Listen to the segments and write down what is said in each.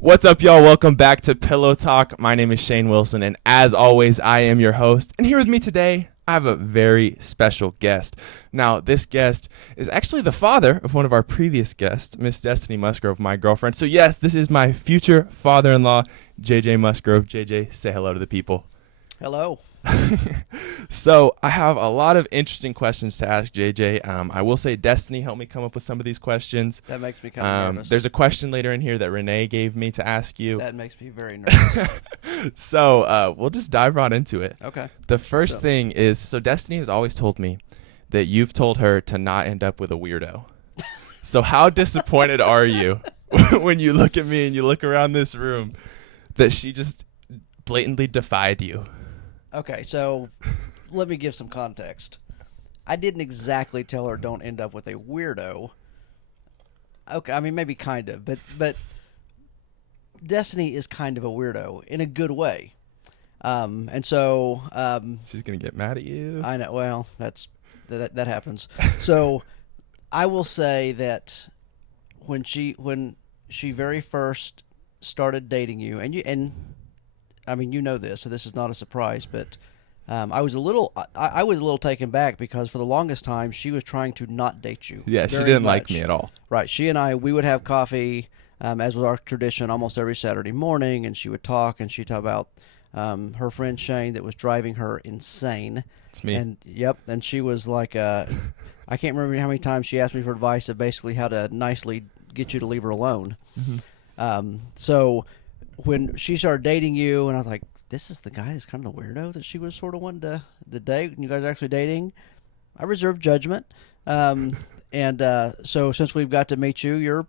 What's up, y'all? Welcome back to Pillow Talk. My name is Shane Wilson, and as always, I am your host. And here with me today, I have a very special guest. Now, this guest is actually the father of one of our previous guests, Miss Destiny Musgrove, my girlfriend. So yes, this is my future father-in-law, JJ Musgrove. JJ, say hello to the people. Hello. So I have a lot of interesting questions to ask JJ. I will say Destiny helped me come up with some of these questions. That makes me kind of nervous. There's a question later in here that Renee gave me to ask you. That makes me very nervous. So we'll just dive right into it. Okay. The first thing is, so Destiny has always told me that you've told her to not end up with a weirdo. So how disappointed are you when you look at me and you look around this room that she just blatantly defied you? Okay, so let me give some context. I didn't exactly tell her don't end up with a weirdo. Okay, I mean maybe kind of, but Destiny is kind of a weirdo in a good way. And so She's gonna get mad at you. I know. Well, that happens. So I will say that when she very first started dating you, and I mean, you know this, so this is not a surprise, but I was a little taken back because for the longest time she was trying to not date you. Yeah, she very didn't much. like me at all. Right. She and we would have coffee, as was our tradition, almost every Saturday morning, and she would talk, and she'd talk about her friend Shane that was driving her insane. It's me. And yep, and she was like, I can't remember how many times she asked me for advice of basically how to nicely get you to leave her alone. Mm-hmm. So when she started dating you, and I was like, this is the guy that's kind of the weirdo that she was sort of wanting to date, and you guys are actually dating, I reserve judgment. So since we've got to meet you, you're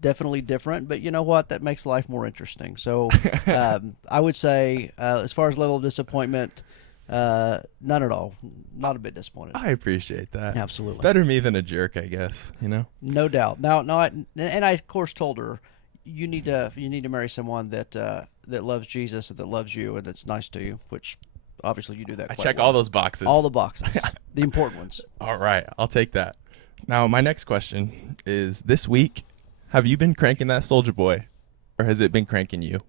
definitely different, but you know what? That makes life more interesting. So I would say, as far as level of disappointment, none at all. Not a bit disappointed. I appreciate that. Absolutely. Better me than a jerk, I guess. You know. No doubt. Now, and I of course told her, you need to marry someone that loves Jesus and that loves you and that's nice to you, which obviously you do that. I quite check well. all those boxes. All the boxes, the important ones. All right, I'll take that. Now, my next question is: this week, have you been cranking that Soldier Boy, or has it been cranking you?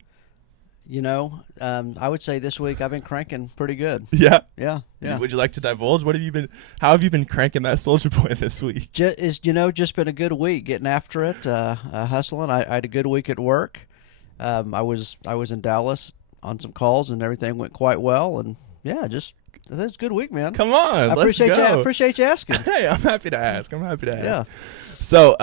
You know, I would say this week I've been cranking pretty good. Yeah. Yeah. Would you like to divulge? What have you been? How have you been cranking that Soldier Boy this week? Just been a good week, getting after it, hustling. I had a good week at work. I was in Dallas on some calls and everything went quite well, and yeah, just it's a good week, man. Come on, I appreciate you asking. Hey, I'm happy to ask. Yeah. So,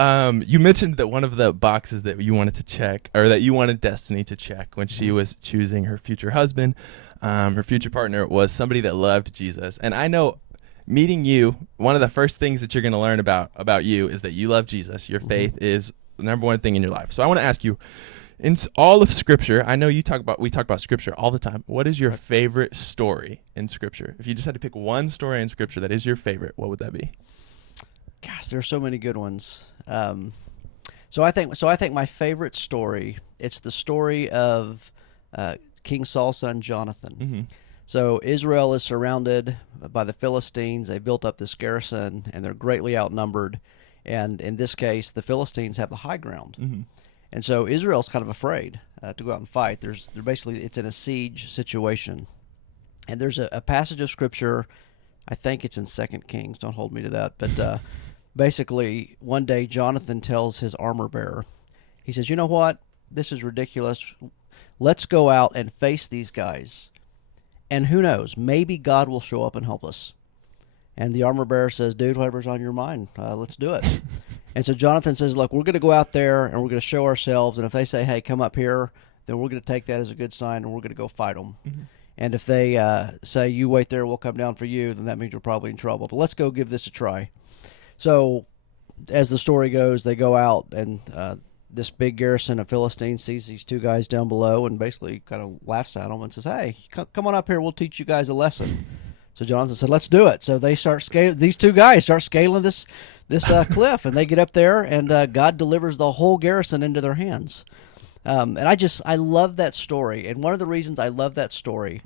you mentioned that one of the boxes that you wanted to check, or that you wanted Destiny to check when she was choosing her future husband, her future partner, was somebody that loved Jesus. And I know, meeting you, one of the first things that you're going to learn about you is that you love Jesus. Your faith is the number one thing in your life. So I want to ask you, in all of Scripture, I know we talk about Scripture all the time. What is your favorite story in Scripture? If you just had to pick one story in Scripture that is your favorite, what would that be? Gosh, there are so many good ones. So I think my favorite story, it's the story of King Saul's son Jonathan. Mm-hmm. So Israel is surrounded by the Philistines. They built up this garrison, and they're greatly outnumbered. And in this case, the Philistines have the high ground. Mm-hmm. And so Israel's kind of afraid to go out and fight. It's in a siege situation. And there's a passage of Scripture, I think it's in 2 Kings, don't hold me to that, but basically one day Jonathan tells his armor bearer, he says, you know what, this is ridiculous. Let's go out and face these guys. And who knows, maybe God will show up and help us. And the armor bearer says, dude, whatever's on your mind, let's do it. And so Jonathan says, look, we're going to go out there and we're going to show ourselves. And if they say, hey, come up here, then we're going to take that as a good sign and we're going to go fight them. Mm-hmm. And if they say, you wait there, we'll come down for you, then that means you're probably in trouble. But let's go give this a try. So as the story goes, they go out and this big garrison of Philistines sees these two guys down below and basically kind of laughs at them and says, hey, come on up here, we'll teach you guys a lesson. So Jonathan said, let's do it. So they these two guys start scaling this cliff, and they get up there, and God delivers the whole garrison into their hands. And I love that story. And one of the reasons I love that story,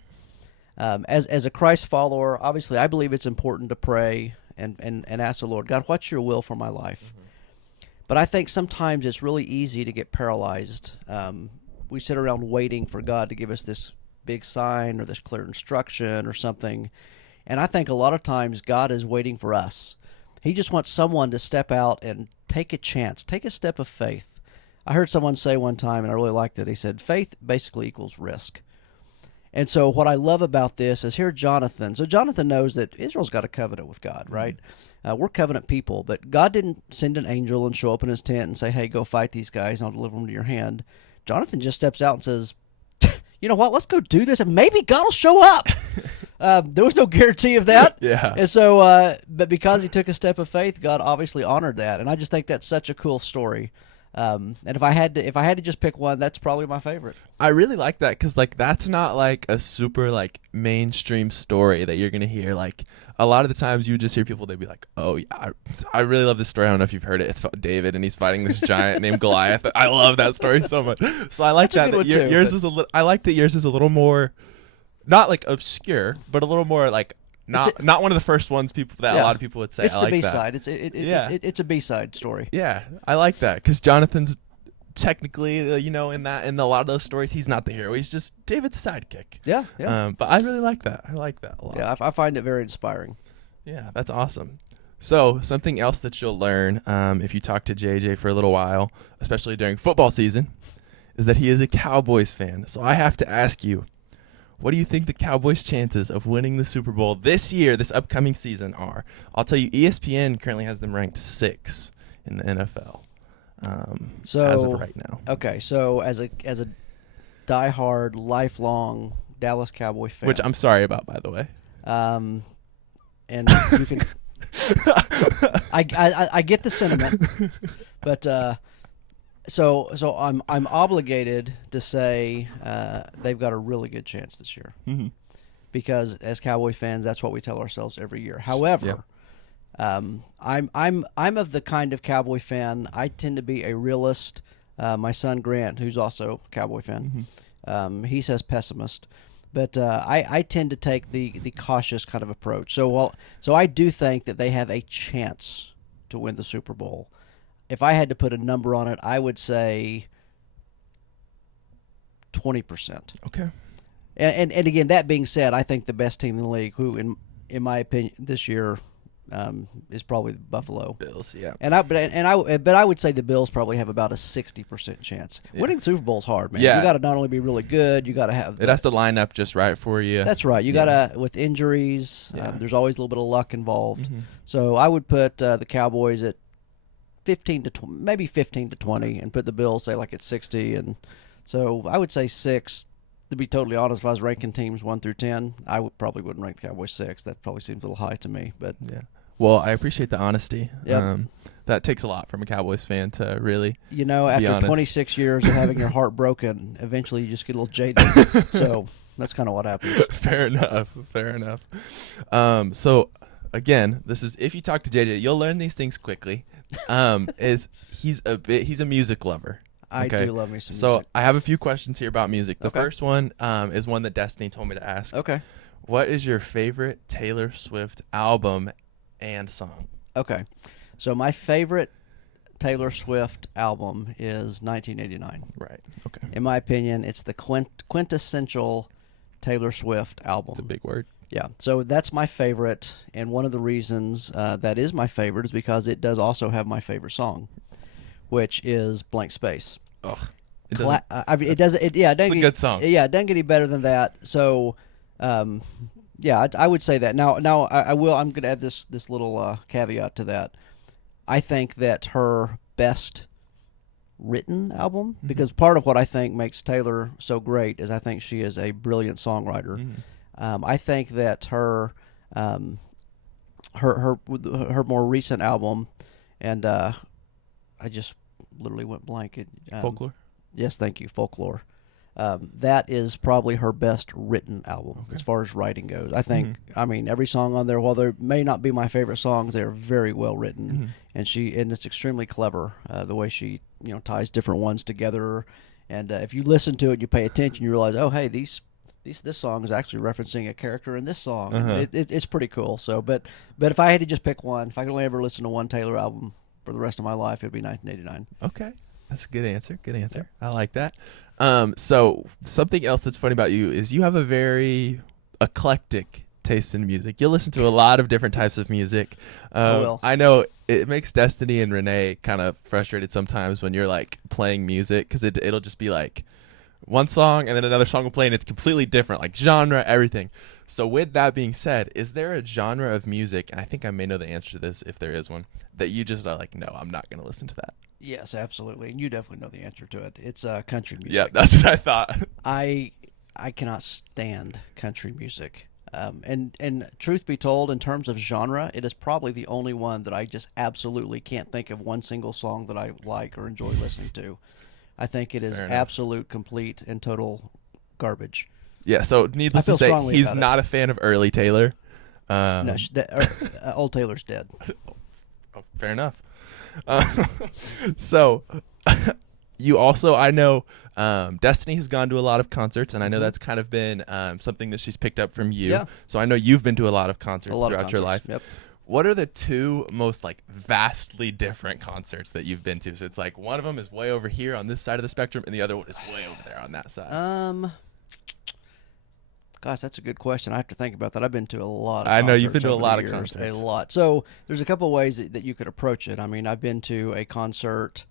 as a Christ follower, obviously I believe it's important to pray and ask the Lord, God, what's your will for my life? Mm-hmm. But I think sometimes it's really easy to get paralyzed we sit around waiting for God to give us this big sign or this clear instruction or something. And I think a lot of times God is waiting for us. He just wants someone to step out and take a chance, take a step of faith. I heard someone say one time, and I really liked it. He said, faith basically equals risk. And so what I love about this is here Jonathan. So Jonathan knows that Israel's got a covenant with God, right? We're covenant people, but God didn't send an angel and show up in his tent and say, hey, go fight these guys and I'll deliver them to your hand. Jonathan just steps out and says, you know what, let's go do this and maybe God will show up. There was no guarantee of that. Yeah. And so, but because he took a step of faith, God obviously honored that. And I just think that's such a cool story. And if I had to just pick one, that's probably my favorite. I really like that because like that's not like a super like mainstream story that you're gonna hear. Like a lot of the times you just hear people, they'd be like, "Oh yeah, I really love this story. I don't know if you've heard it. It's about David and he's fighting this giant named Goliath." I love that story so much. So I like That's a that. good one, too, Yours but- is a little. I like that yours is a little more, not like obscure, but a little more like not one of the first ones people that a lot of people would say. It's I the like B-side. that. It's a B-side story. Yeah, I like that because Jonathan's technically, in a lot of those stories, he's not the hero. He's just David's sidekick. Yeah, yeah. But I really like that. I like that a lot. Yeah, I find it very inspiring. Yeah, that's awesome. So something else that you'll learn if you talk to JJ for a little while, especially during football season, is that he is a Cowboys fan. So I have to ask you, what do you think the Cowboys' chances of winning the Super Bowl this year, this upcoming season, are? I'll tell you, ESPN currently has them ranked 6 in the NFL. As of right now. Okay, so as a diehard, lifelong Dallas Cowboy fan, Which I'm sorry about, by the way. and you can, I get the sentiment, but so I'm obligated to say they've got a really good chance this year, because as Cowboy fans, that's what we tell ourselves every year. However. I'm of the kind of Cowboy fan. I tend to be a realist. My son Grant, who's also a Cowboy fan, he says pessimist, but I tend to take the cautious kind of approach. So I do think that they have a chance to win the Super Bowl. If I had to put a number on it, I would say 20%. Okay. And again, that being said, I think the best team in the league, who in my opinion this year, is probably the Buffalo Bills. Yeah. But I would say the Bills probably have about a 60% chance. Yeah. Winning the Super Bowl is hard, man. Yeah. You got to not only be really good, you got to have. It has to line up just right for you. That's right. You got to with injuries. Yeah. There's always a little bit of luck involved. Mhm. So I would put the Cowboys at 15 to maybe 15 to 20, and put the Bills say like at 60. And so I would say 6. To be totally honest, if I was ranking teams 1 through 10, I probably wouldn't rank the Cowboys 6. That probably seems a little high to me. But Yeah. Well, I appreciate the honesty. Yep. That takes a lot from a Cowboys fan to really. After honest. 26 years of having your heart broken, eventually you just get a little jaded. So that's kind of what happens. Fair enough. Fair enough. So again, this is if you talk to JJ, you'll learn these things quickly. He's a music lover. I Okay. do love me some So music. I have a few questions here about music. The Okay. first one is one that Destiny told me to ask. Okay. What is your favorite Taylor Swift album and song? Okay. So my favorite Taylor Swift album is 1989. Right. Okay. In my opinion, it's the quintessential Taylor Swift album. It's a big word. Yeah. So that's my favorite, and one of the reasons that is my favorite is because it does also have my favorite song, which is Blank Space. Ugh. It doesn't. It doesn't It's a get, good song. Yeah, it doesn't get any better than that. So, I would say that. Now, I will. I'm going to add this little caveat to that. I think that her best written album, because part of what I think makes Taylor so great is I think she is a brilliant songwriter. I think that her more recent album, and I just literally went blank. Folklore. Yes, thank you, Folklore. That is probably her best written album as far as writing goes. I think, I mean, every song on there, while they may not be my favorite songs, they are very well written, and it's extremely clever the way she ties different ones together. And if you listen to it, you pay attention, you realize, oh, hey, this song is actually referencing a character in this song. It's pretty cool. So, but if I had to just pick one, if I could only ever listen to one Taylor album for the rest of my life, it'd be 1989. Okay. That's a good answer. Good answer. I like that. So something else that's funny about you is you have a very eclectic taste in music. You listen to a lot of different types of music. I will. I know it makes Destiny and Renee kind of frustrated sometimes when you're like playing music because it'll just be like one song and then another song will play and it's completely different, like genre, everything. So with that being said, is there a genre of music, and I think I may know the answer to this if there is one, that you just are like, no, I'm not going to listen to that? Yes, absolutely, and you definitely know the answer to it. It's country music. Yeah, that's what I thought. I cannot stand country music. And truth be told, in terms of genre, it is probably the only one that I just absolutely can't think of one single song that I like or enjoy listening to. I think it is absolute, complete, and total garbage. Yeah, so needless to say, he's not a fan of early Taylor. No, old Taylor's dead. Oh, fair enough. So you also, I know Destiny has gone to a lot of concerts, and I know that's kind of been something that she's picked up from you. Yeah. So I know you've been to a lot of concerts throughout your life. Yep. What are the two most like vastly different concerts that you've been to? So it's like one of them is way over here on this side of the spectrum, and the other one is way over there on that side. Gosh, that's a good question. I have to think about that. I've been to a lot of I know you've concerts been to a over lot the of years, concerts. A lot. So there's a couple of ways that you could approach it. I mean, I've been to a concert.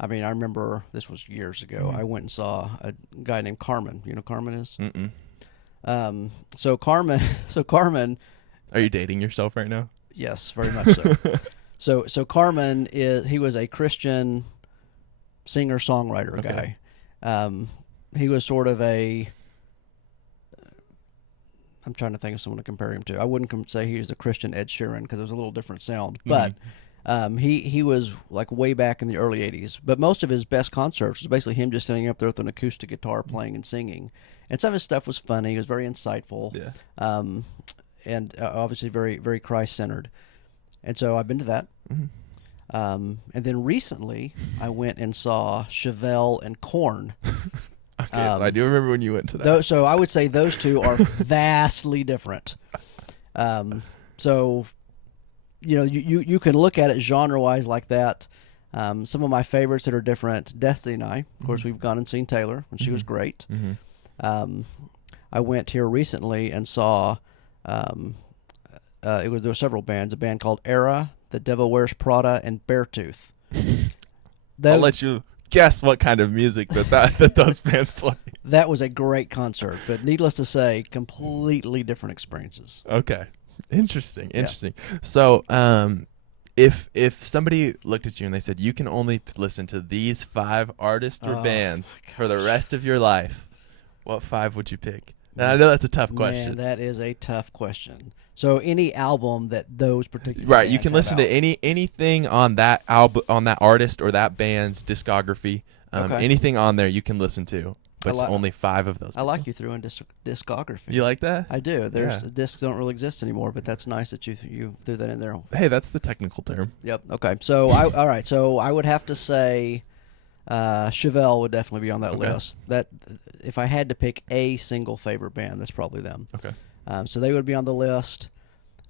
I mean, I remember this was years ago. I went and saw a guy named Carmen. You know who Carmen is? Mm-mm. So Carmen. Are you dating yourself right now? Yes, very much so. So Carmen he was a Christian singer-songwriter guy. He was sort of I'm trying to think of someone to compare him to. I wouldn't say he was a Christian Ed Sheeran because it was a little different sound. But he was like way back in the early 80s. But most of his best concerts was basically him just standing up there with an acoustic guitar playing and singing. And some of his stuff was funny. It was very insightful. Yeah. And obviously very, very Christ-centered. And so I've been to that. And then recently I went and saw Chevelle and Korn. Okay, so I do remember when you went to that. So I would say those two are vastly different. So, you know, you can look at it genre-wise like that. Some of my favorites that are different, Destiny and I, of course, we've gone and seen Taylor, and she was great. I went here recently and saw, there were several bands, a band called Era, The Devil Wears Prada, and Beartooth. I'll let you guess what kind of music that those bands play. That was a great concert, but needless to say, completely different experiences. Okay. Interesting. Yeah. So, if somebody looked at you and they said you can only listen to these 5 artists or bands for the rest of your life, what 5 would you pick? And I know that's a tough question. Man, that is a tough question. So any album that those particular bands you can listen to anything on that album, on that artist or that band's discography. Anything on there you can listen to, but it's only 5 of those. I like you threw in discography. You like that? I do. Discs don't really exist anymore, but that's nice that you threw that in there. Hey, that's the technical term. Yep. Okay. So all right. So I would have to say Chevelle would definitely be on that list. That if I had to pick a single favorite band, that's probably them. Okay. So they would be on the list.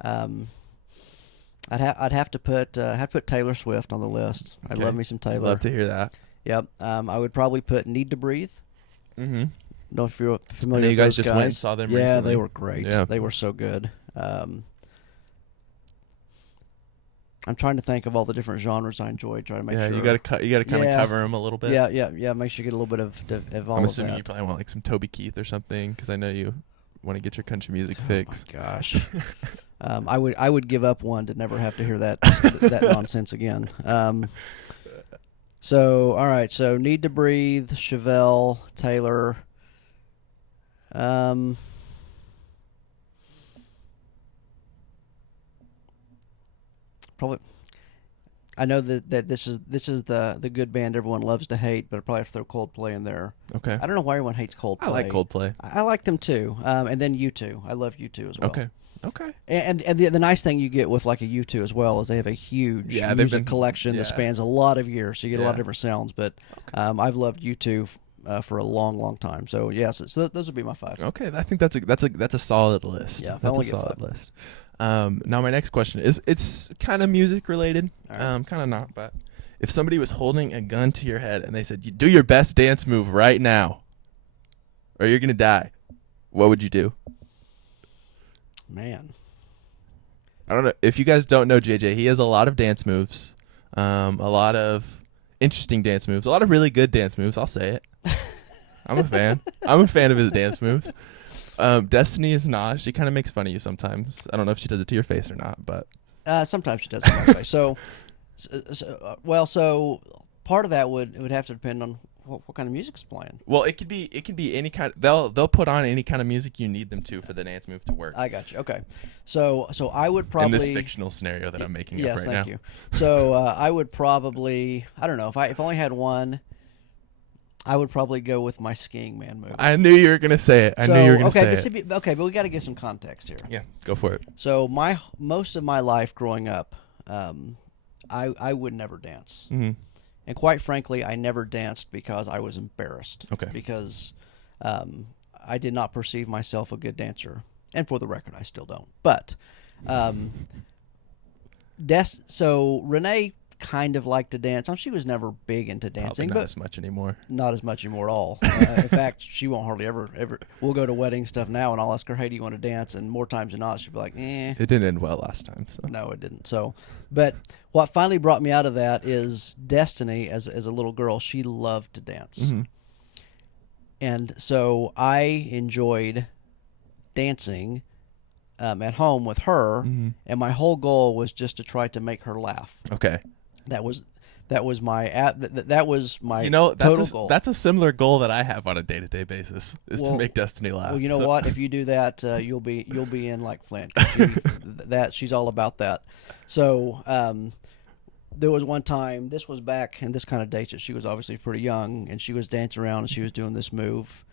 I'd have to put Taylor Swift on the list. I love me some Taylor. Love to hear that. Yep. I would probably put Need to Breathe. Mm-hmm. Don't know if you're familiar with you guys those just went and saw them recently. Yeah, they were great. Yeah. They were so good. I'm trying to think of all the different genres I enjoy. Try to make sure. You got to kind of cover them a little bit. Yeah. Make sure you get a little bit of all I'm of assuming that. you probably want like some Toby Keith or something because I know you want to get your country music fix. Oh my gosh. I would give up one to never have to hear that nonsense again. So all right. So Need to Breathe, Chevelle, Taylor. Probably, I know that this is the good band everyone loves to hate, but I'd probably have to throw Coldplay in there. Okay. I don't know why everyone hates Coldplay. I like Coldplay. I like them too. And then U2. I love U2 as well. Okay. And the nice thing you get with like a U2 as well is they have a huge music collection that spans a lot of years, so you get a lot of different sounds. But I've loved U2 for a long, long time. So yes, so those would be my 5. Okay, I think that's a solid list. Yeah, that's a solid list. Now my next question is it's kind of music related, kind of not, but if somebody was holding a gun to your head and they said, "You do your best dance move right now, or you're gonna die," what would you do? Man. I don't know if you guys don't know JJ. He has a lot of dance moves, a lot of interesting dance moves, a lot of really good dance moves. I'll say it. I'm a fan. I'm a fan of his dance moves. Destiny is not. She kind of makes fun of you sometimes. I don't know if she does it to your face or not, but Sometimes she does it that way. So part of that would have to depend on what kind of music's playing. well, it could be any kind. They'll put on any kind of music you need them to for the dance move to work. I got you. Okay, so I would probably in this fictional scenario that I'm making up right now. Yes, thank you. So I would probably, I don't know, if I only had one, I would probably go with my skiing man move. I knew you were gonna say it. I knew you were gonna say it. But we got to give some context here. Yeah, go for it. So most of my life growing up, I would never dance. Mm-hmm. And quite frankly, I never danced because I was embarrassed. Okay. Because I did not perceive myself a good dancer. And for the record, I still don't. But so Renee kind of liked to dance. She was never big into dancing. Probably not as much anymore. Not as much anymore at all. In fact, she won't hardly ever. We'll go to wedding stuff now, and I'll ask her, "Hey, do you want to dance?" And more times than not, she'll be like, "Eh." It didn't end well last time. So. No, it didn't. So, but what finally brought me out of that is Destiny, as a little girl, she loved to dance. Mm-hmm. And so I enjoyed dancing at home with her, Mm-hmm. and my whole goal was just to try to make her laugh. Okay. That was my You know, total goal. That's a similar goal that I have on a day-to-day basis is to make Destiny laugh. Well, you know what? If you do that, you'll be in like Flint. 'Cause she's all about that. So there was one time. This was back, and this kind of dates it. She was obviously pretty young, and she was dancing around, and she was doing this move,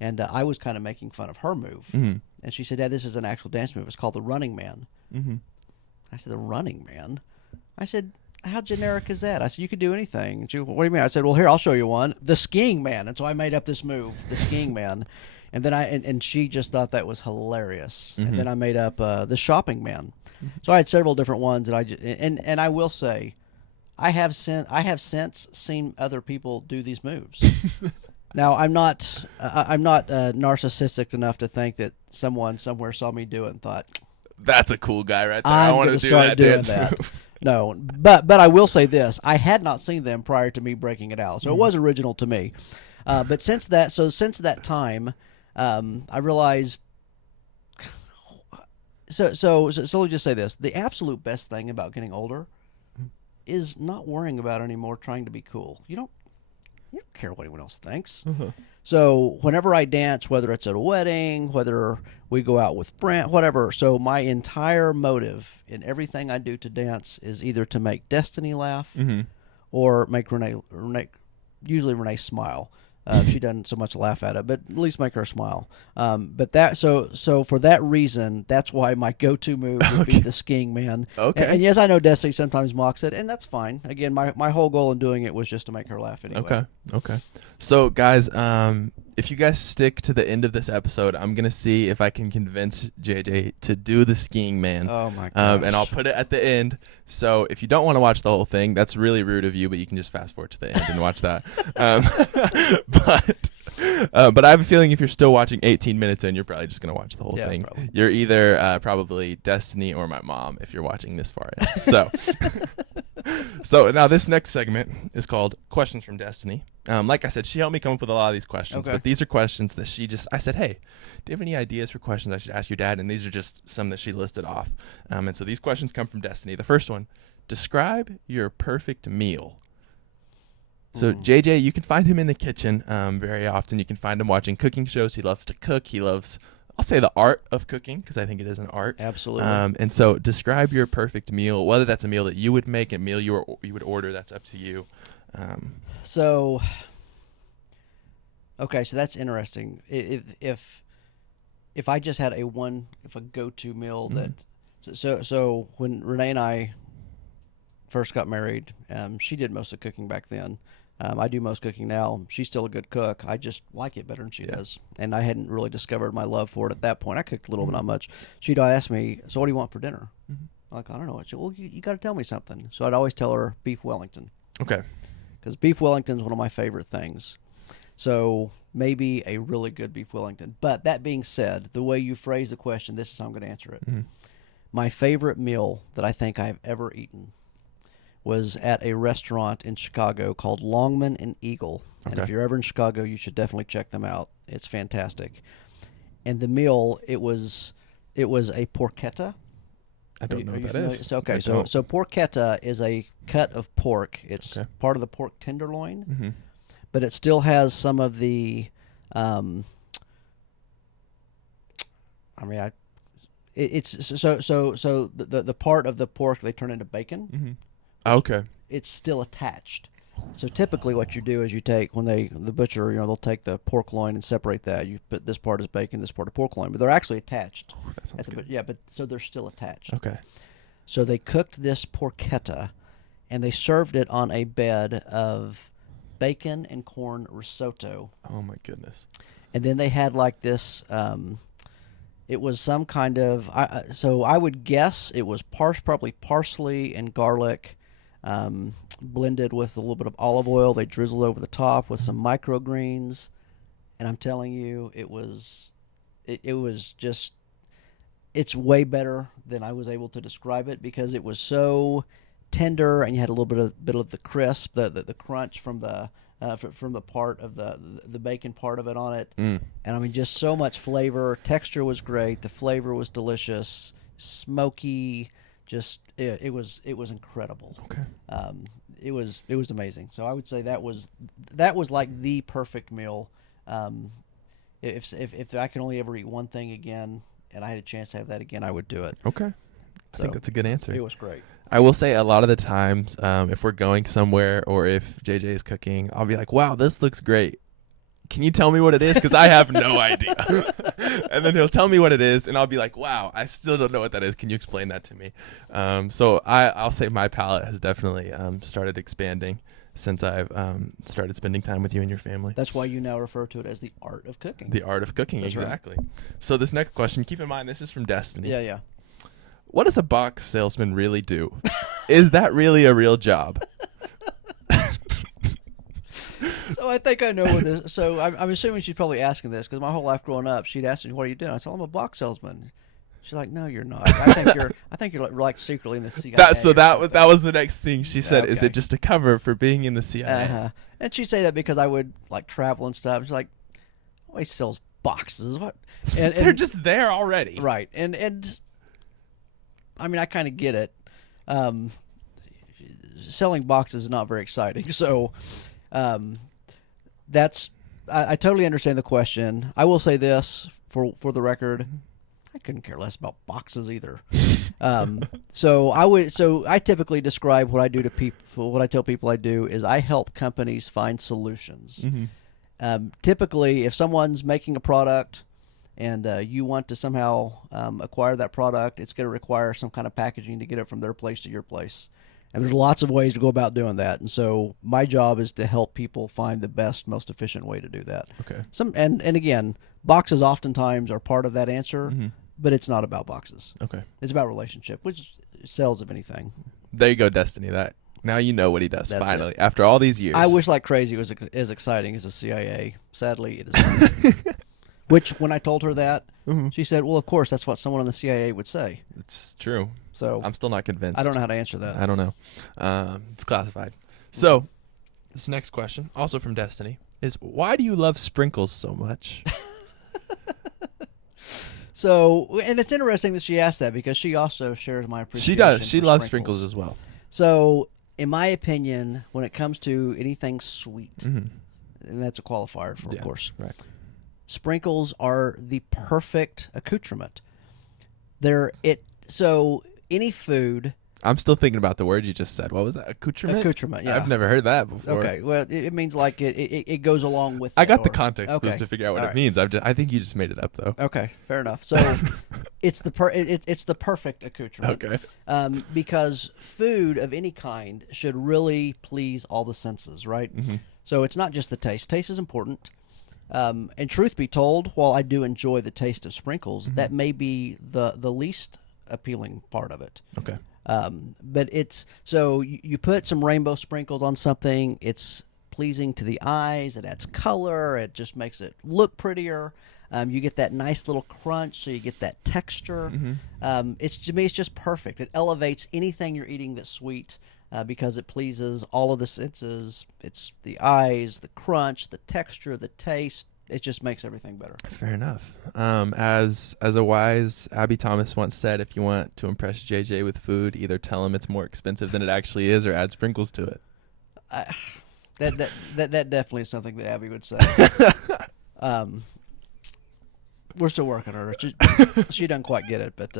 and I was kind of making fun of her move. Mm-hmm. And she said, "Dad, this is an actual dance move. It's called the Running Man." Mm-hmm. I said, "The Running Man?" I said, "How generic is that?" I said, "You could do anything." And she, "What do you mean?" I said, "Well, here, I'll show you one. The Skiing Man." And so I made up this move, the Skiing Man. And then and she just thought that was hilarious. Mm-hmm. And then I made up the Shopping Man. So I had several different ones that and I will say, I have since seen other people do these moves. Now I'm not narcissistic enough to think that someone somewhere saw me do it and thought, "That's a cool guy right there. I want to do that dance move." No, but I will say this: I had not seen them prior to me breaking it out, so it was original to me. But since that time, I realized. So let me just say this: the absolute best thing about getting older is not worrying about anymore trying to be cool. You don't care what anyone else thinks. Uh-huh. So whenever I dance, whether it's at a wedding, whether we go out with friends, whatever, so my entire motive in everything I do to dance is either to make Destiny laugh Mm-hmm. or make Renee usually Renee smile. She doesn't so much laugh at it, but at least make her smile. But that so for that reason, that's why my go-to move would be the Skiing Man. Okay. And yes, I know Destiny sometimes mocks it, and that's fine. Again, my whole goal in doing it was just to make her laugh anyway. Okay. So, guys, if you guys stick to the end of this episode, I'm gonna see if I can convince JJ to do the Skiing Man. Oh my gosh. And I'll put it at the end. So if you don't want to watch the whole thing, that's really rude of you, but you can just fast forward to the end and watch that. But I have a feeling if you're still watching 18 minutes in, you're probably just gonna watch the whole thing. Probably. You're either probably Destiny or my mom if you're watching this far in. So, so now this next segment is called Questions from Destiny. Like I said, she helped me come up with a lot of these questions, Okay. but these are questions that I said, "Hey, do you have any ideas for questions I should ask your dad?" And these are just some that she listed off. And so these questions come from Destiny. The first one: describe your perfect meal. So JJ, you can find him in the kitchen very often. You can find him watching cooking shows. He loves to cook. He loves, I'll say, the art of cooking, because I think it is an art. Absolutely. And so describe your perfect meal, whether that's a meal that you would make, a meal you would order, that's up to you. So that's interesting. If I just had a go-to meal that, so when Renee and I first got married, she did most of the cooking back then. I do most cooking now. She's still a good cook. I just like it better than she does. And I hadn't really discovered my love for it at that point. I cooked a little, but not much. She'd ask me, "So what do you want for dinner?" I'm like, "I don't know." She'd, "Well, you got to tell me something." So I'd always tell her beef Wellington. Okay. because beef Wellington is one of my favorite things. So maybe a really good beef Wellington. But that being said, the way you phrase the question, this is how I'm going to answer it. Mm-hmm. My favorite meal that I think I've ever eaten was at a restaurant in Chicago called Longman and Eagle. And Okay. if you're ever in Chicago, you should definitely check them out. It's fantastic. And the meal, it was a porchetta. I don't know Are what you that familiar? is. So, okay, I so don't. so porchetta is a cut of pork. It's Okay. part of the pork tenderloin, Mm-hmm. but it still has some of the. It's so the part of the pork they turn into bacon. Mm-hmm. Okay. It's still attached. So typically, what you do is you take the butcher, they'll take the pork loin and separate that. You put this part is bacon, this part is pork loin, but they're actually attached. Ooh, that sounds good. Yeah, but so they're still attached. Okay. So they cooked this porchetta, and they served it on a bed of bacon and corn risotto. Oh my goodness. And then they had like this. It was some kind of. So I would guess it was probably parsley and garlic, blended with a little bit of olive oil. They drizzled over the top with some microgreens, and I'm telling you, it was just. It's way better than I was able to describe it because it was so tender, and you had a little bit of the crisp, the crunch from the part of the bacon part of it on it, Mm. and I mean just so much flavor. Texture was great. The flavor was delicious, smoky. Just it was incredible. Okay. It was amazing. So I would say that was like the perfect meal. If I can only ever eat one thing again, and I had a chance to have that again, I would do it. Okay. I So think that's a good answer. it was great. I will say a lot of the times, if we're going somewhere or if JJ is cooking, I'll be like, wow, this looks great. Can you tell me what it is? Because I have no idea. And then he'll tell me what it is, and I'll be like, wow, I still don't know what that is. Can you explain that to me? So I'll say my palate has definitely started expanding since I've started spending time with you and your family. That's why you now refer to it as the art of cooking. The art of cooking, That's right. exactly. So this next question, keep in mind, this is from Destiny. Yeah. What does a box salesman really do? Is that really a real job? So I think I know what this. So I'm assuming she's probably asking this because my whole life growing up, she'd ask me, "What are you doing?" I said, "I'm a box salesman." She's like, "No, you're not. I think you're like secretly in the CIA." That was the next thing she said. Is Okay. it just a cover for being in the CIA? Uh-huh. And she'd say that because I would like travel and stuff. She's like, "Oh, he sells boxes. What?" And They're just there already. right. And I mean, I kind of get it. Selling boxes is not very exciting. So that's I totally understand the question. I will say this for the record. I couldn't care less about boxes either. So I typically describe what I do to people. What I tell people I do is I help companies find solutions. Mm-hmm. Typically, if someone's making a product and you want to somehow acquire that product, it's going to require some kind of packaging to get it from their place to your place. And there's lots of ways to go about doing that. And so my job is to help people find the best, most efficient way to do that. Okay. And again, boxes oftentimes are part of that answer, Mm-hmm. but it's not about boxes. Okay. It's about relationship, which sells of anything. There you go, Destiny. That now you know what he does. That's Finally, after all these years. I wish like crazy it was as exciting as the CIA. Sadly, it is not. Which, when I told her that, Mm-hmm. she said, "Well, of course, that's what someone in the CIA would say." It's true. So I'm still not convinced. I don't know how to answer that. I don't know. It's classified. So this next question, also from Destiny, is why do you love sprinkles so much? So, and it's interesting that she asked that because she also shares my appreciation. She does. She for loves sprinkles as well. So, in my opinion, when it comes to anything sweet, Mm-hmm. and that's a qualifier for, Yeah, of course, right. sprinkles are the perfect accoutrement. So any food. I'm still thinking about the word you just said. What was that? Accoutrement? Accoutrement, yeah. I've never heard that before. Okay, well, it means like it goes along with. I it, got the or- context clues okay. to figure out what All it right. means. I think you just made it up though. Okay, fair enough. So it's the it's the perfect accoutrement. Okay. Because food of any kind should really please all the senses, right? Mm-hmm. So it's not just the taste. Taste is important. And truth be told, while I do enjoy the taste of sprinkles, Mm-hmm. that may be the least appealing part of it. Okay. But it's so you put some rainbow sprinkles on something. It's pleasing to the eyes. It adds color. It just makes it look prettier. You get that nice little crunch, so you get that texture. It's to me, it's just perfect. It elevates anything you're eating that's sweet because it pleases all of the senses. It's the eyes, the crunch, the texture, the taste. It just makes everything better. Fair enough. As a wise Abby Thomas once said, if you want to impress JJ with food, either tell him it's more expensive than it actually is, or add sprinkles to it. That definitely is something that Abby would say. We're still working on her. She doesn't quite get it, but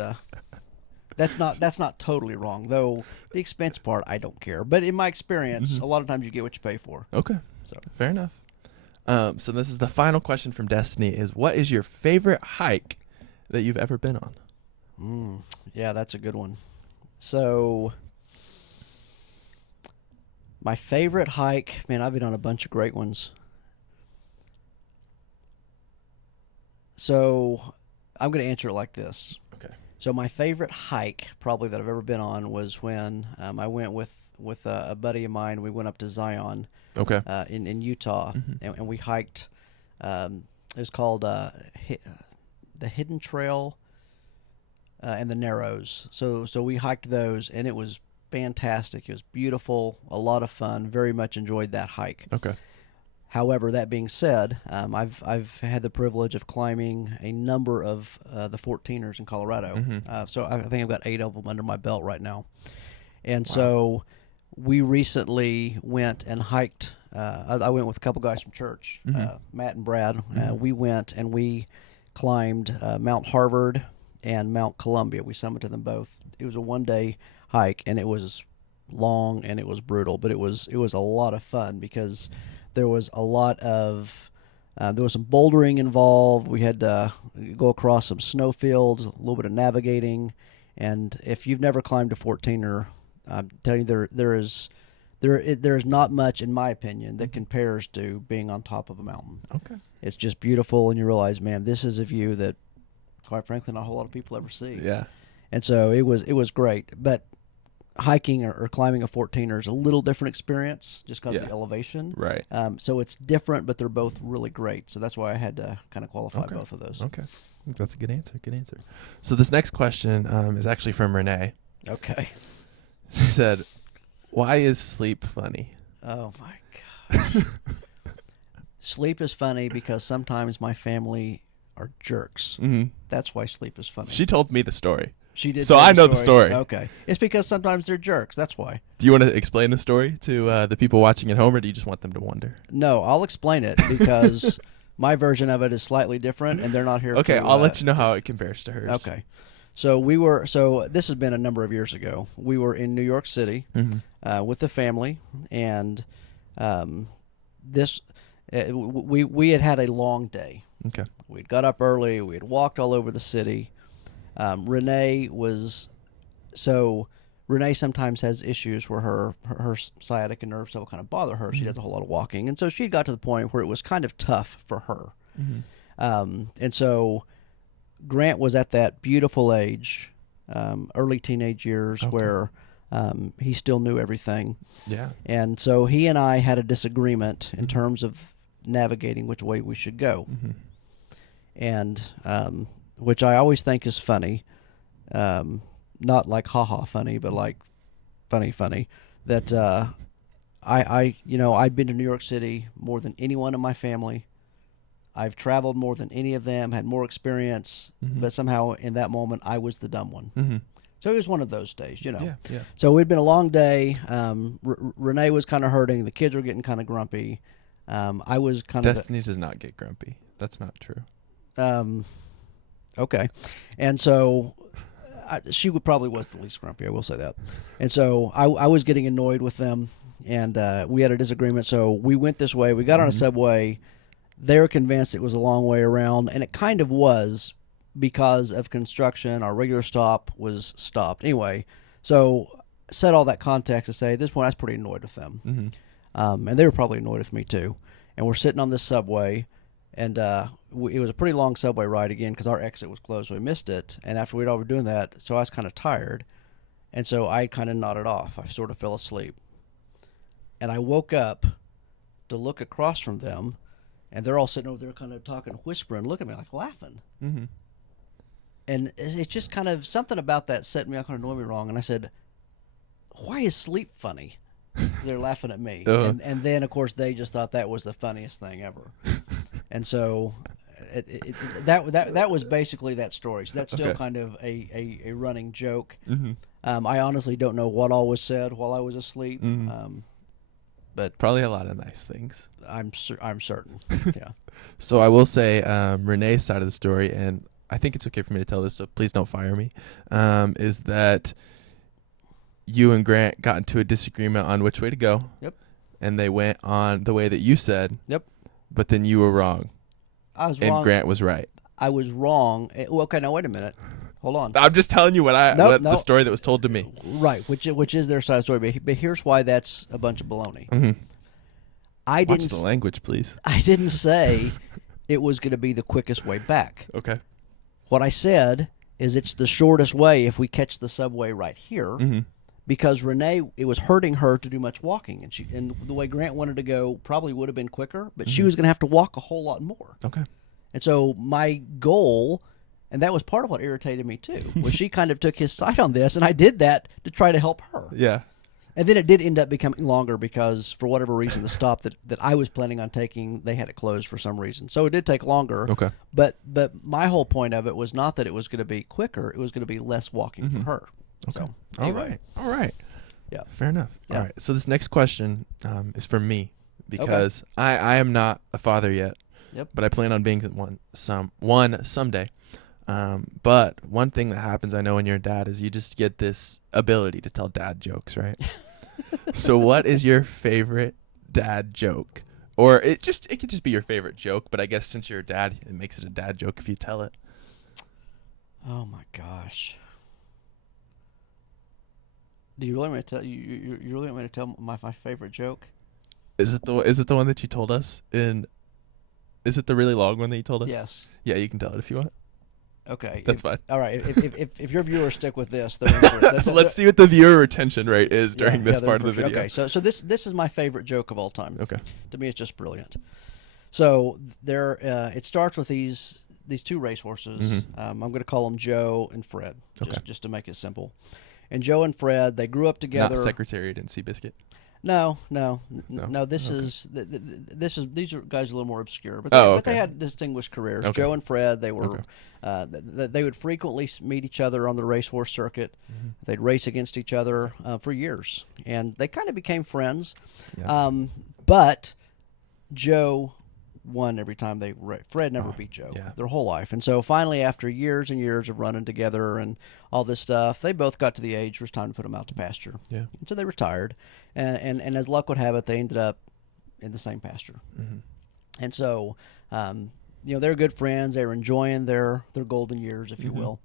that's not totally wrong. Though the expense part, I don't care. But in my experience, a lot of times you get what you pay for. Okay, So fair enough. So this is the final question from Destiny: is what is your favorite hike that you've ever been on? Yeah, that's a good one. So my favorite hike, man, I've been on a bunch of great ones. So I'm going to answer it like this. Okay. So my favorite hike probably that I've ever been on was when I went with a buddy of mine. We went up to Zion Okay. in Utah, and we hiked. It was called the Hidden Trail and the Narrows. So we hiked those, and it was fantastic. It was beautiful, a lot of fun. Very much enjoyed that hike. Okay. However, that being said, I've had the privilege of climbing a number of the 14ers in Colorado. So I think I've got 8 of them under my belt right now. And so we recently went and hiked. I went with a couple guys from church, Matt and Brad. We went and we climbed Mount Harvard and Mount Columbia. We summited them both. It was a one-day hike, and it was long and it was brutal, but it was a lot of fun because there was a lot of there was some bouldering involved. We had to go across some snow fields, a little bit of navigating, and if you've never climbed a 14er, I'm telling you there is not much, in my opinion, that compares to being on top of a mountain. Okay. It's just beautiful, and you realize, man, this is a view that, quite frankly, not a whole lot of people ever see. Yeah. And so it was great, but hiking or climbing a 14er is a little different experience just because of the elevation. Right. So it's different, but they're both really great. So that's why I had to kind of qualify both of those. Okay. I think that's a good answer. Good answer. So this next question is actually from Renee. Okay. She said, why is sleep funny? Oh, my gosh. Sleep is funny because sometimes my family are jerks. That's why sleep is funny. She told me the story. She did. So I know the story. Okay. It's because sometimes they're jerks. That's why. Do you want to explain the story to the people watching at home, or do you just want them to wonder? No, I'll explain it because my version of it is slightly different, and they're not here. Okay, I'll let you know how it compares to hers. Okay. So this has been a number of years ago. We were in New York City with the family, and we had a long day. Okay. We'd got up early. We had walked all over the city. Renee sometimes has issues where her sciatica nerve still kind of bother her. She does a whole lot of walking, and so she got to the point where it was kind of tough for her. And so Grant was at that beautiful age, early teenage years, where he still knew everything. Yeah. And so he and I had a disagreement in terms of navigating which way we should go. And which I always think is funny, not like ha-ha funny, but like funny, that I'd been to New York City more than anyone in my family. I've traveled more than any of them, had more experience, but somehow in that moment I was the dumb one. So it was one of those days, Yeah. So it'd been a long day. Renee was kind of hurting. The kids were getting kind of grumpy. I was kind of... Destiny does not get grumpy. That's not true. Okay. And so she probably was the least grumpy, I will say that. And so I was getting annoyed with them, and we had a disagreement. So we went this way. We got on a subway. They were convinced it was a long way around, and it kind of was because of construction. Our regular stop was stopped. Anyway, so set all that context to say at this point I was pretty annoyed with them. And they were probably annoyed with me too. And we're sitting on this subway, and it was a pretty long subway ride again because our exit was closed, so we missed it. And after we'd all been doing that, so I was kind of tired. And so I kind of nodded off. I sort of fell asleep. And I woke up to look across from them, and they're all sitting over there kind of talking, whispering, looking at me like laughing. Mm-hmm. And it's just kind of something about that set me off, kind of annoyed me wrong. And I said, why is sleep funny? They're laughing at me. And then, of course, they just thought that was the funniest thing ever. And so that was basically that story. So that's still kind of a running joke. Mm-hmm. I honestly don't know what all was said while I was asleep. Mm-hmm. But probably a lot of nice things. I'm certain. Yeah. So I will say Renee's side of the story, and I think it's okay for me to tell this, so please don't fire me, is that you and Grant got into a disagreement on which way to go. Yep. And they went on the way that you said. Yep. But then you were wrong. I was wrong. And Grant was right. I was wrong. Well, okay, now wait a minute. Hold on. I'm just telling you the story that was told to me. Right, which is their side of the story. But here's why that's a bunch of baloney. Mm-hmm. Watch the language, please. I didn't say it was going to be the quickest way back. Okay. What I said is it's the shortest way if we catch the subway right here. Mm-hmm. Because Renee, it was hurting her to do much walking, and the way Grant wanted to go probably would have been quicker, but she was going to have to walk a whole lot more. Okay. And so my goal, and that was part of what irritated me too, was she kind of took his side on this, and I did that to try to help her. Yeah. And then it did end up becoming longer because for whatever reason, the stop that I was planning on taking, they had it closed for some reason. So it did take longer. Okay. But my whole point of it was not that it was going to be quicker; it was going to be less walking for her. Okay. So, anyway. All right. Yeah. Fair enough. Yeah. All right. So this next question is for me because I am not a father yet. Yep. But I plan on being one someday. But one thing that happens, I know, when you're a dad is you just get this ability to tell dad jokes, right? So what is your favorite dad joke? Or it could just be your favorite joke, but I guess since you're a dad, it makes it a dad joke if you tell it. Oh my gosh. Do you really want me to tell you really want me to tell my favorite joke? Is it the one that you told us in? Is it the really long one that you told us? Yes. Yeah, you can tell it if you want. Okay. That's fine. All right. If your viewers stick with this, they're in for it. Let's see what the viewer retention rate is during this part of the video. Okay. So this is my favorite joke of all time. Okay. To me, it's just brilliant. So it starts with these two racehorses. Mm-hmm. I'm going to call them Joe and Fred, Okay. just to make it simple. And Joe and Fred, they grew up together. Not Secretariat and Seabiscuit. No. This is these are guys a little more obscure, but they had distinguished careers. Okay. Joe and Fred, they were they would frequently meet each other on the racehorse circuit. Mm-hmm. They'd race against each other for years, and they kind of became friends. Yeah. But Joe won every time they Fred never beat Joe their whole life. And so finally, after years and years of running together and all this stuff, they both got to the age where it was time to put them out to pasture. Yeah. And so they retired. And as luck would have it, they ended up in the same pasture. Mm-hmm. And so, they're good friends. They were enjoying their golden years, if you will.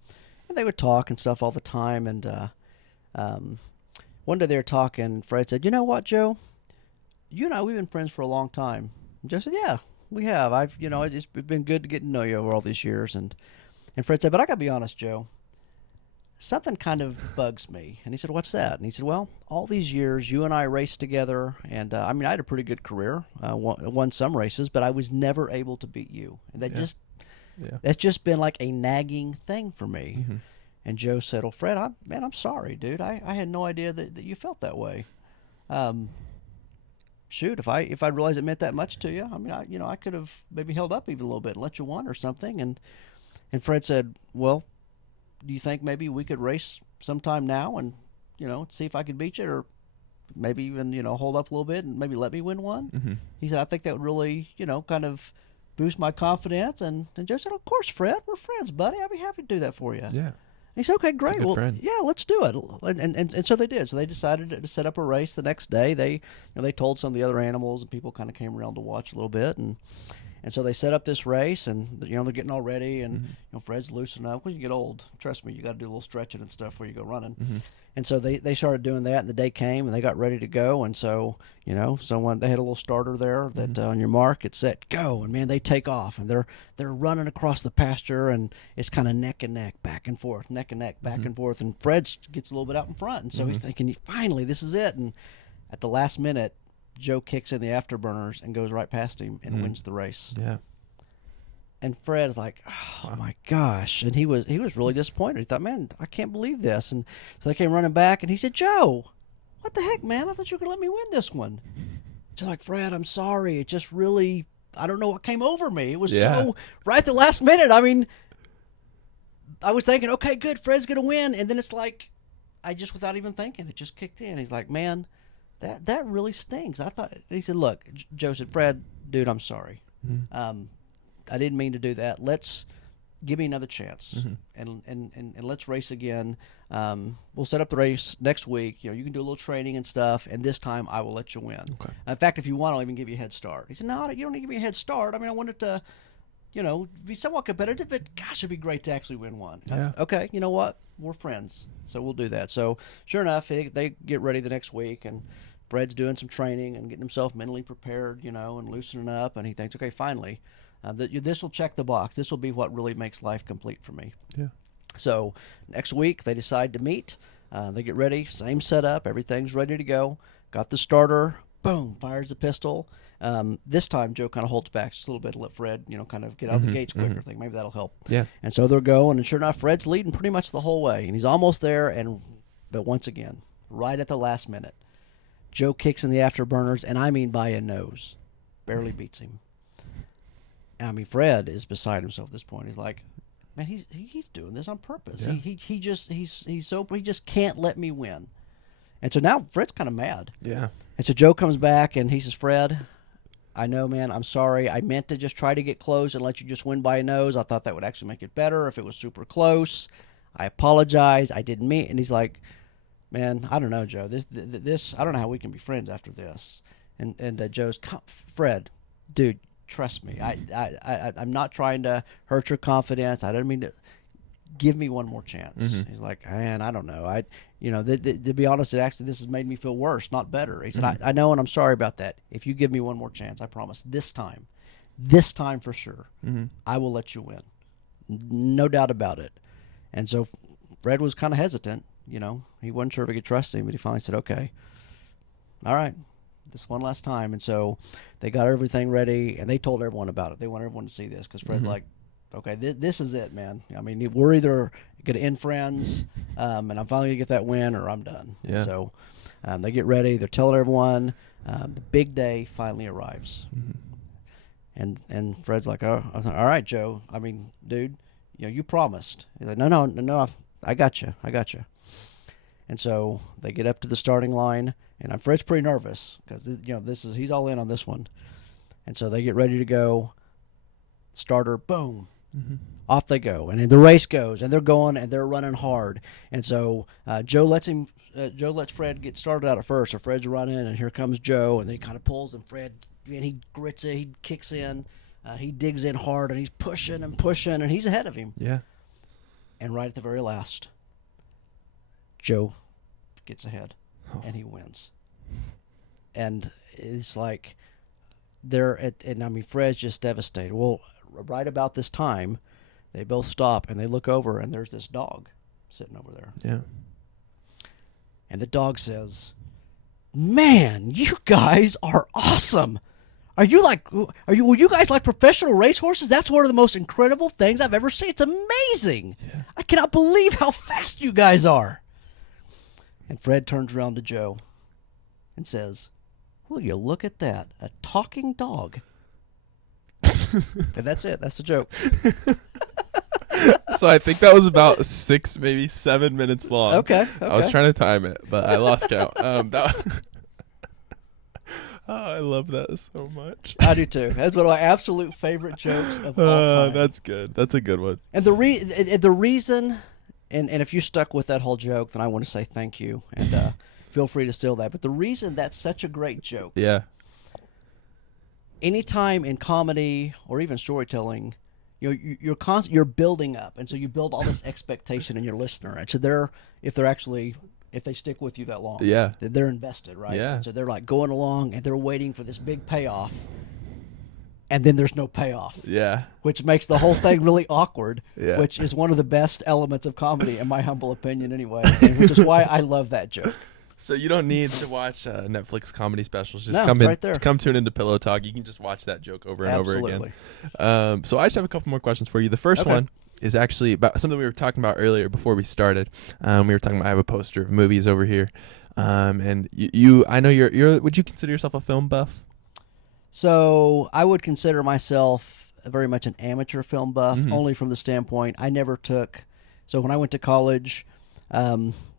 And they would talk and stuff all the time. And one day they were talking. Fred said, "You know what, Joe? You and I, we've been friends for a long time." And Joe said, "Yeah, we have. It's been good to get to know you over all these years." And Fred said, "But I got to be honest, Joe. Something kind of bugs me." And he said, "What's that?" And he said, "Well, all these years you and I raced together, and I had a pretty good career, won some races, but I was never able to beat you. And that's just been like a nagging thing for me." Mm-hmm. And Joe said, "Well, Fred, I'm sorry, dude. I had no idea that you felt that way. Shoot, if I'd realized it meant that much to you, I could have maybe held up even a little bit and let you win or something." And Fred said, "Well, do you think maybe we could race sometime now and, see if I could beat you, or maybe even, hold up a little bit and maybe let me win one?" Mm-hmm. He said, "I think that would really, kind of boost my confidence." And Joe said, "Of course, Fred, we're friends, buddy. I'd be happy to do that for you." Yeah. He said, "Okay, great. Well, friend. yeah, let's do it." And so they did. So they decided to set up a race the next day. They told some of the other animals, and people kind of came around to watch a little bit. And so they set up this race, and they're getting all ready, and Fred's loosening up. When you get old, trust me, you got to do a little stretching and stuff before you go running. Mm-hmm. And so they started doing that, and the day came, and they got ready to go. And so, they had a little starter there that on your mark, it said, go. And, man, they take off, and they're running across the pasture, and it's kind of neck and neck, back and forth, neck and neck, back and forth. And Fred gets a little bit out in front, and so he's thinking, finally, this is it. And at the last minute, Joe kicks in the afterburners and goes right past him and wins the race. Yeah. And Fred's like, oh my gosh. And he was really disappointed. He thought, man, I can't believe this. And so they came running back, and he said, Joe, what the heck, man? I thought you were going to let me win this one. She's like, Fred, I'm sorry. It just really, I don't know what came over me. It was so right at the last minute. I mean, I was thinking, okay, good, Fred's going to win. And then it's like, I just, without even thinking, it just kicked in. He's like, man, that really stings. I thought, he said, look, Joe said, Fred, dude, I'm sorry. I didn't mean to do that. Let's give me another chance, and let's race again. We'll set up the race next week. You can do a little training and stuff, and this time I will let you win. Okay. In fact, if you want, I'll even give you a head start. He said, no, you don't need to give me a head start. I mean, I want it to, be somewhat competitive, but gosh, it'd be great to actually win one. Yeah. Okay, you know what? We're friends, so we'll do that. So sure enough, they get ready the next week, and Fred's doing some training and getting himself mentally prepared, and loosening up, and he thinks, okay, finally. This will check the box. This will be what really makes life complete for me. Yeah. So next week they decide to meet. They get ready. Same setup. Everything's ready to go. Got the starter. Boom. Fires the pistol. This time Joe kind of holds back just a little bit to let Fred, kind of get out of the gates quicker. Think maybe that'll help. Yeah. And so they're going, and sure enough, Fred's leading pretty much the whole way, and he's almost there. But once again, right at the last minute, Joe kicks in the afterburners, and I mean by a nose, barely beats him. I mean, Fred is beside himself at this point. He's like, man, he's doing this on purpose. Yeah. He just can't let me win. And so now Fred's kind of mad. Yeah. And so Joe comes back and he says, Fred, I know, man, I'm sorry. I meant to just try to get close and let you just win by a nose. I thought that would actually make it better if it was super close. I apologize. I didn't mean. And he's like, man, I don't know, Joe. This I don't know how we can be friends after this. And Joe's, Fred, dude, trust me. I'm not trying to hurt your confidence. I don't mean to. Give me one more chance. He's like, man, I don't know. To be honest, this has made me feel worse, not better. He said, I know, and I'm sorry about that. If you give me one more chance, I promise, this time for sure, I will let you win. No doubt about it. And so Fred was kind of hesitant. He wasn't sure if he could trust him, but he finally said, okay, all right. This one last time. And so they got everything ready, and they told everyone about it. They want everyone to see this because Fred's like, okay, this is it, man. I mean, we're either going to end friends, and I'm finally going to get that win, or I'm done. Yeah. So they get ready. They're telling everyone. The big day finally arrives. And Fred's like, oh, all right, Joe. I mean, dude, you promised. He's like, no, I got you. And so they get up to the starting line, and Fred's pretty nervous because he's all in on this one. And so they get ready to go. Starter, boom, off they go, and then the race goes, and they're going, and they're running hard. And so Joe lets Fred get started out at first. So Fred's running, and here comes Joe, and then he kind of pulls, and Fred, and he grits it, he kicks in, he digs in hard, and he's pushing, and he's ahead of him. Yeah. And right at the very last, Joe gets ahead, and he wins. And it's like Fred's just devastated. Well, right about this time, they both stop, and they look over, and there's this dog sitting over there. Yeah. And the dog says, man, you guys are awesome. Were you guys like professional racehorses? That's one of the most incredible things I've ever seen. It's amazing. Yeah. I cannot believe how fast you guys are. And Fred turns around to Joe and says, will you look at that? A talking dog. And that's it. That's the joke. So I think that was about 6, maybe 7 minutes long. Okay. I was trying to time it, but I lost count. I love that so much. I do too. That's one of my absolute favorite jokes of all time. That's good. That's a good one. And the reason, and if you stuck with that whole joke, then I want to say thank you, and feel free to steal that. But the reason that's such a great joke. Yeah. Anytime in comedy or even storytelling, you're building up, and so you build all this expectation in your listener. And so if they're actually if they stick with you that long. Yeah. They're invested, right? Yeah. And so they're like going along and they're waiting for this big payoff, and then there's no payoff. Yeah. Which makes the whole thing really awkward, Yeah. which is one of the best elements of comedy, in my humble opinion, anyway. And which is why I love that joke. So you don't need to watch Netflix comedy specials. Just No, come in, right there. come tune into Pillow Talk. You can just watch that joke over and over Absolutely. again. So I just have a couple more questions for you. The first Okay. one is actually about something we were talking about earlier before we started. We were talking about, I have a poster of movies over here, and you I know you're. Would you consider yourself a film buff? So I would consider myself very much an amateur film buff, Mhm. only from the standpoint I never took. So when I went to college,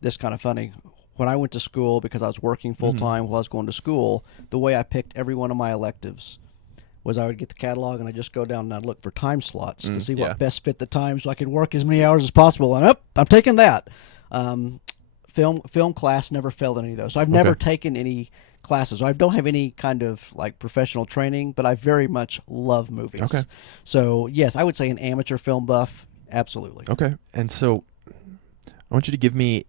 this kind of funny. When I went to school, because I was working full time while I was going to school, the way I picked every one of my electives was I would get the catalog and I'd just go down and I'd look for time slots to see yeah. what best fit the time, so I could work as many hours as possible. And I'm taking that. Film class never failed in any of those. So I've never taken any classes. So I don't have any kind of like professional training, but I very much love movies. Okay. So yes, I would say an amateur film buff. Absolutely. Okay. And so I want you to give me.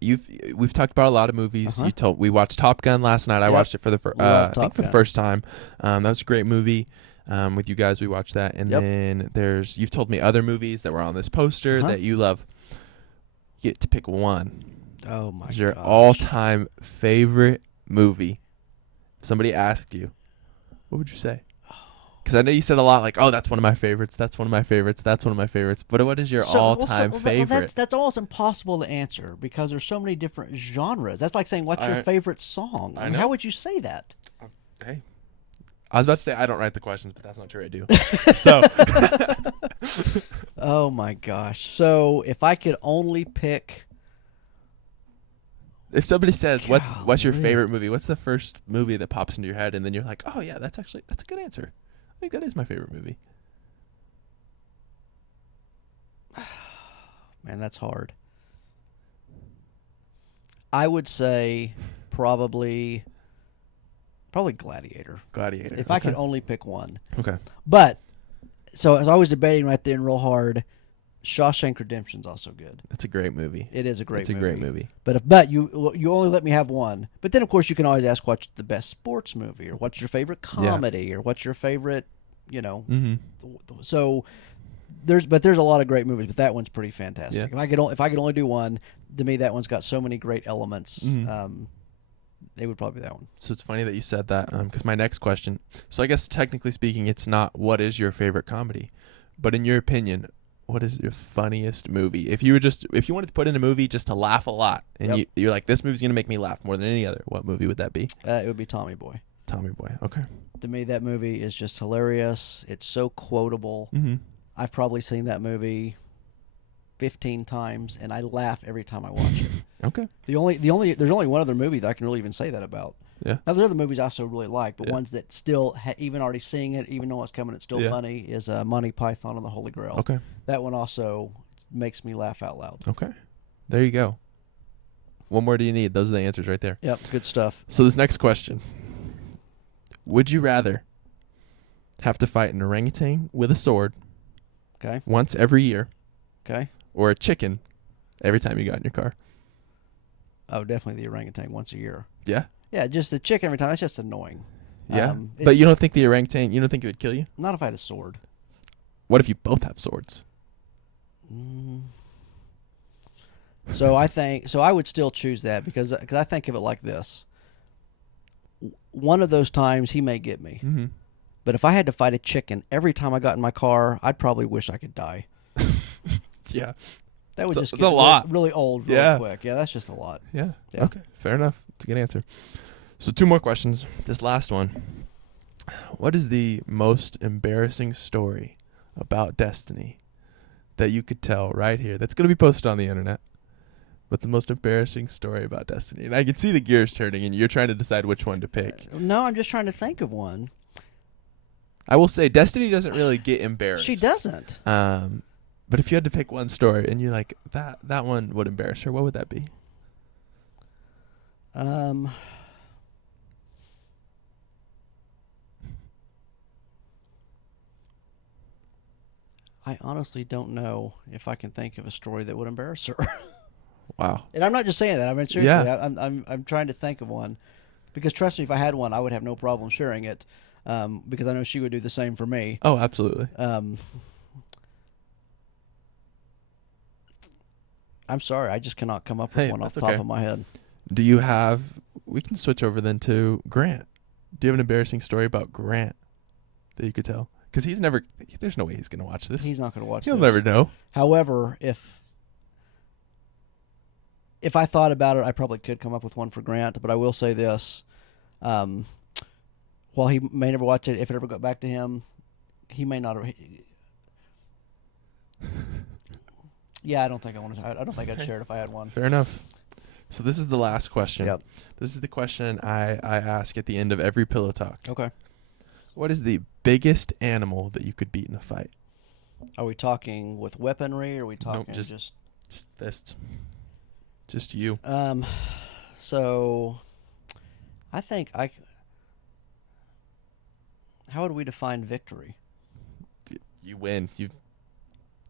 We've talked about a lot of movies. We watched Top Gun last night. I Yep. watched it for the Love Top the Gun. first time. That was a great movie. With you guys, we watched that, and Yep. then you've told me other movies that were on this poster that you love. You get to pick one. Oh my Is your gosh. all-time favorite movie? If somebody asked you, what would you say? Because I know you said a lot like, "Oh, that's one of my favorites. That's one of my favorites. That's one of my favorites." But what is your all-time favorite? That's almost impossible to answer because there's so many different genres. That's like saying, what's your favorite song? I mean, know. how would you say that? Hey, I was about to say I don't write the questions, but that's not true. I do. So, Oh my gosh. So if I could only pick, if somebody says, "What's your Golly. favorite movie?" What's the first movie that pops into your head, and then you're like, "Oh yeah, that's a good answer. I think that is my favorite movie." man, that's hard. I would say probably Gladiator. Gladiator. If I could only pick one. Okay. But so as I was debating right then real hard, Shawshank Redemption's also good. That's a great movie. It is a great It's a movie. great movie. But you only let me have one. But then of course you can always ask what's the best sports movie, or what's your favorite comedy, or what's your favorite, Mm-hmm. So there's a lot of great movies, but that one's pretty fantastic. Yeah. If I could only do one, to me that one's got so many great elements. It would probably be that one. So it's funny that you said that, because my next question. So I guess technically speaking, it's not what is your favorite comedy, but in your opinion, what is your funniest movie? If you wanted to put in a movie just to laugh a lot, and you're like, this movie's gonna make me laugh more than any other, what movie would that be? It would be Tommy Boy. Tommy Boy. Okay. To me, that movie is just hilarious. It's so quotable. Mm-hmm. I've probably seen that movie 15 times, and I laugh every time I watch it. Okay. There's only one other movie that I can really even say that about. Yeah. Now, there's other movies I also really like, but Yeah. ones that still, even already seeing it, even though it's coming, it's still funny, is Monty Python and the Holy Grail. Okay. That one also makes me laugh out loud. Okay. There you go. What more do you need? Those are the answers right there. Yep, good stuff. So this next question. Would you rather have to fight an orangutan with a sword Okay. once every year, Okay. or a chicken every time you got in your car? Oh, definitely the orangutan once a year. Yeah. Yeah, just the chicken every time. That's just annoying. Yeah. But you don't think the orangutan, you don't think it would kill you? Not if I had a sword. What if you both have swords? So I would still choose that because I think of it like this. One of those times he may get me. Mm-hmm. But if I had to fight a chicken every time I got in my car, I'd probably wish I could die. Yeah. That would It's just a get lot. really old really quick. Yeah, that's just a lot. Yeah. Yeah. Okay. Fair enough. It's a good answer. So 2 more questions. This last one. What is the most embarrassing story about Destiny that you could tell right here that's going to be posted on the internet? But the most embarrassing story about Destiny. And I can see the gears turning and you're trying to decide which one to pick. No, I'm just trying to think of one. I will say Destiny doesn't really get embarrassed. She doesn't. But if you had to pick one story and you're like, that one would embarrass her, what would that be? I honestly don't know if I can think of a story that would embarrass her. Wow. And I'm not just saying that. I mean, seriously, Yeah. I'm trying to think of one, because trust me, if I had one, I would have no problem sharing it, because I know she would do the same for me. Oh, absolutely. I'm sorry, I just cannot come up with Hey, one off that's the top okay. of my head. Do you have? We can switch over then to Grant. Do you have an embarrassing story about Grant that you could tell? Because he's never. There's no way he's gonna watch this. He's not going to watch He'll this. never know. However, if I thought about it, I probably could come up with one for Grant. But I will say this: while he may never watch it, if it ever got back to him, he may not. Yeah, I don't think I want to. I don't think I'd share it if I had one. Fair enough. So this is the last question. Yep. This is the question I ask at the end of every Pillow Talk. Okay. What is the biggest animal that you could beat in a fight? Are we talking with weaponry, or are we talking Nope, just fists. Just you. So I think how would we define victory? You win. You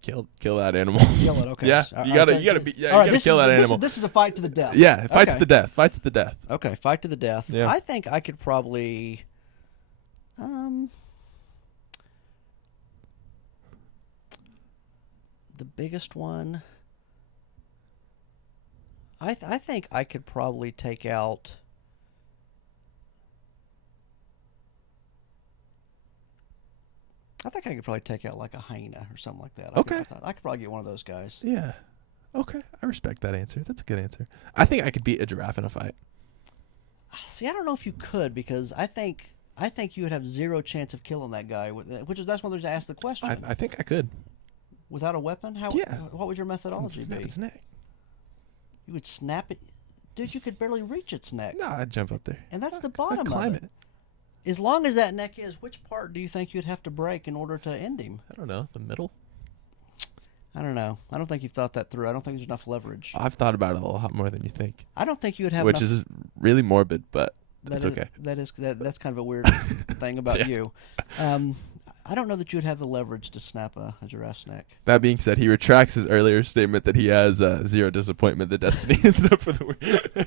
kill that animal. Kill it. Okay. Yeah. All You right, gotta be. Yeah. all right, You gotta kill that animal. This is a fight to the death. Yeah. Fight Okay. to the death. Fight to the death. Okay, fight to the death. Yeah. I think I could probably, the biggest one. I think I could probably take out. I think I could probably take out like a hyena or something like that. Okay. I could probably get one of those guys. Yeah. Okay. I respect that answer. That's a good answer. I think I could beat a giraffe in a fight. See, I don't know if you could, because I think you would have zero chance of killing that guy. That's why there's asked the question. I think I could. Without a weapon? How? Yeah. What would your methodology Snap be? its neck. You would snap it, dude. You could barely reach its neck. No, I'd jump up there. And that's the I'd bottom climb of it. As long as that neck is, which part do you think you'd have to break in order to end him? I don't know. The middle. I don't know. I don't think you've thought that through. I don't think there's enough leverage. I've thought about it a lot more than you think. I don't think you would have Which enough. is really morbid, but That it's is- okay. That's kind of a weird thing about Yeah. you. I don't know that you would have the leverage to snap a giraffe's neck. That being said, he retracts his earlier statement that he has zero disappointment that Destiny ended up for the win.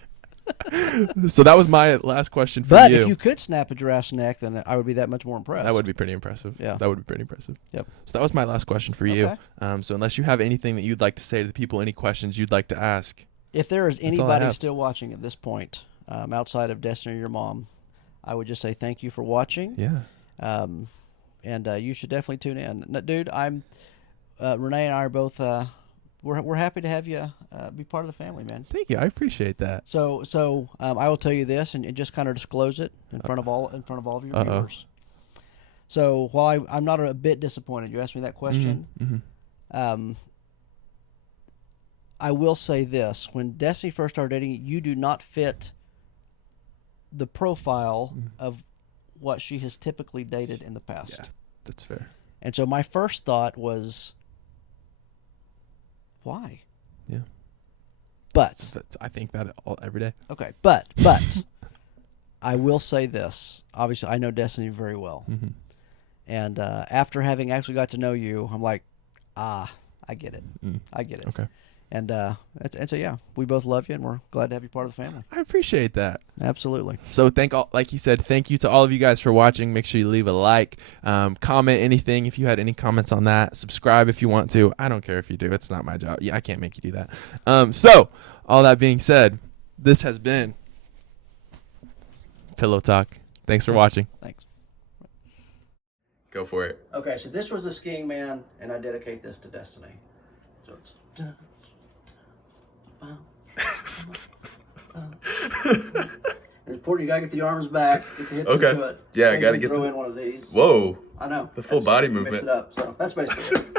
So that was my last question for But you. if you could snap a giraffe's neck, then I would be that much more impressed. That would be pretty impressive. Yeah. That would be pretty impressive. Yep. So that was my last question for you. Okay. So unless you have anything that you'd like to say to the people, any questions you'd like to ask. If there is all I anybody have. still watching at this point, outside of Destiny or your mom, I would just say thank you for watching. Yeah. And you should definitely tune in. No, dude, Renee and I are both. We're happy to have you be part of the family, man. Thank you. I appreciate that. So I will tell you this, and just kind of disclose it in front of all of your viewers. So while I'm not a bit disappointed, you asked me that question. Mm-hmm. I will say this: when Destiny first started dating, you do not fit the profile of what she has typically dated in the past. Yeah, that's fair. And so my first thought was, why? Yeah. But I think that every day. okay, but I will say this. Obviously, I know Destiny very well, Mm-hmm. and after having actually got to know you, I'm like, I get it. I get it. Okay. And so yeah, we both love you, and we're glad to have you part of the family. I appreciate that. Absolutely. So like he said, thank you to all of you guys for watching. Make sure you leave a like, comment anything if you had any comments on that. Subscribe if you want to. I don't care if you do. It's not my job. Yeah, I can't make you do that. So all that being said, this has been Pillow Talk. Thanks for watching. Thanks. Go for it. Okay, so this was the skiing man, and I dedicate this to Destiny. So it's. It's important. You gotta get the arms back, get the hips Okay. into it. Yeah, I Maybe gotta you get throw the- in one of these. Whoa. I know The full body Mix movement. it up. So that's basically it.